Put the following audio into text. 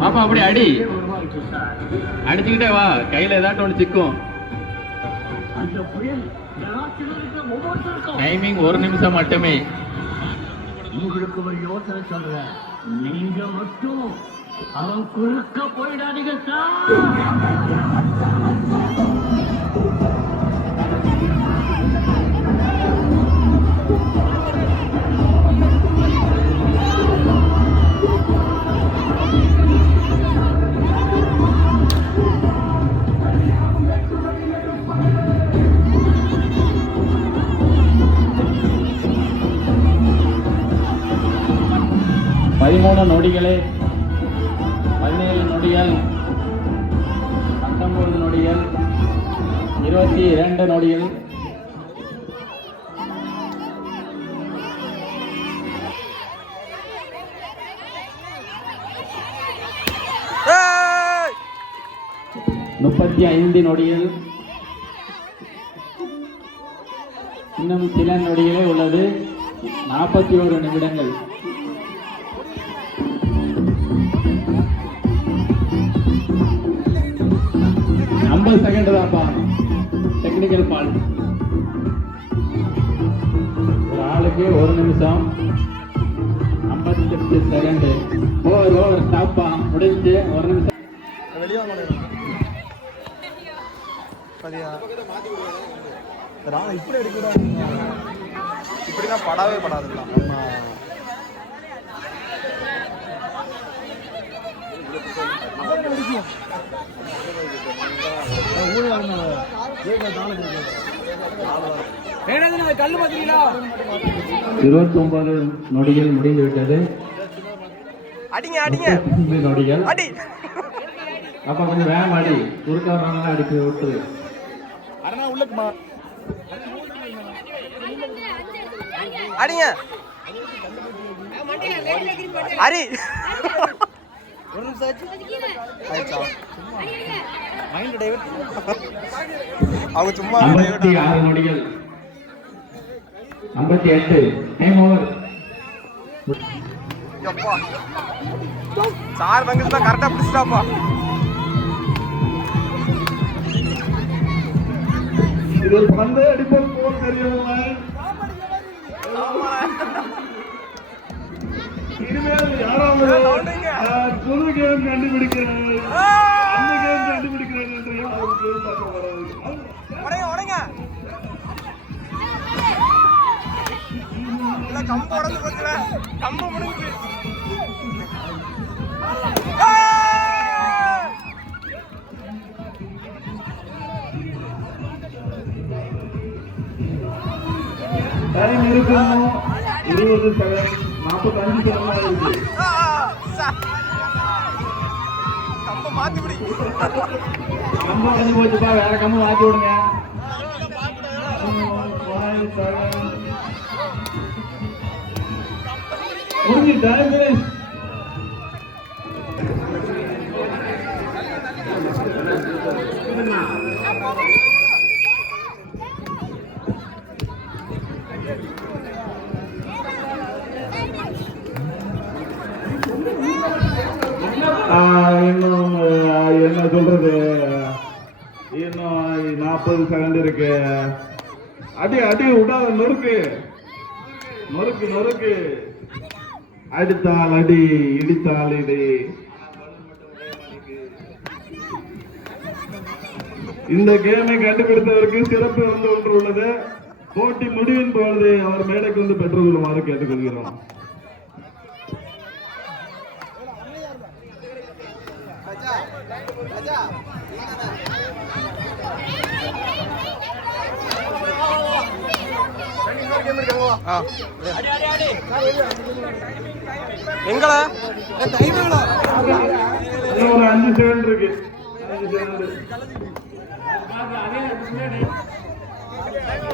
பாப்பா அப்படி அடி அடிச்சுக்கிட்டே வா, கையில ஏதாட்டும் ஒன்று சிக்கும். டைமிங் 1 நிமிஷம் மட்டுமே. உங்களுக்கு ஒரு யோசனை சொல்றேன், நீங்க மட்டும் அவன் குறுக்க போயிடாதீங்க சார். 13 நொடிகளே, 17 நொடிகள், 19 நொடிகள், 22 நொடிகள். முப்பத்தி 5 நொடிகள். இன்னும் சில நொடிகளே உள்ளது. 41 நிமிடங்கள். 50 செகண்ட் தான்ப்பா. Technical fault. ஒரு ஆளுக்கு 1 நிமிஷம் 58 செகண்ட். ஓவர் ஸ்டாப்பா, முடிஞ்சு 1 நிமிஷம். இப்படி எடுக்கூடாது, இப்படிதான் படாவே படாதுல்ல. கல்லு பாத்தீங்களா? 29 நொடிகள் முடிந்துவிட்டது. அடிங்க அடிங்க நொடிகள். அடி. அப்ப கொஞ்சம் வேகம் அடி, குறுக்காரனால அடிக்க விட்டு. உள்ளக்குமா அடிங்க அரி. ஒரு நிமிஷம் ஆச்சு. Mind divert. அவங்க சும்மா 56 நொடிகள். 58. Time over. சார் வந்து தான் கரெக்டா பிடிச்சிட்டாப்பா. இது பந்து அடிப்பது போல் தெரியவில்லை. இனிமேல் யாராவது புது கேம் கண்டுபிடிக்கிறது, அந்த கேம் கண்டுபிடிக்கிறது என்று அவருக்கு பார்க்க வராது. கம்பு உடஞ்சு போச்சுல, கம்பு முடிஞ்சு. டைம் இருக்கும் 20 செகண்ட், 45 செகண்ட் இருக்கு. கம்பு மாத்தி பிடி. கம்பு உடஞ்சு போச்சுப்பா, வேற கம்பு மாத்தி விடுங்க. முடிஞ்சு டைம் ஃபினிஷ். இன்னும் என்ன சொல்றது, இன்னும் 40 செகண்ட் இருக்கு. அடி அடி விடாத, நொறுக்கு நொறுக்கு நொறுக்கு. அடித்தால் அடி, இடித்தால் இடி. இந்த கேமை கண்டுபிடித்தவருக்கு சிறப்பு வந்து ஒன்று உள்ளது. போட்டி முடிவின் பொழுது அவர் மேடைக்கு வந்து பெற்றுக் கொள்ளுமாறு கேட்டுக்கொள்கிறோம். எங்கள ஒரு 5 செகண்ட் இருக்கு. 5 செகண்ட்.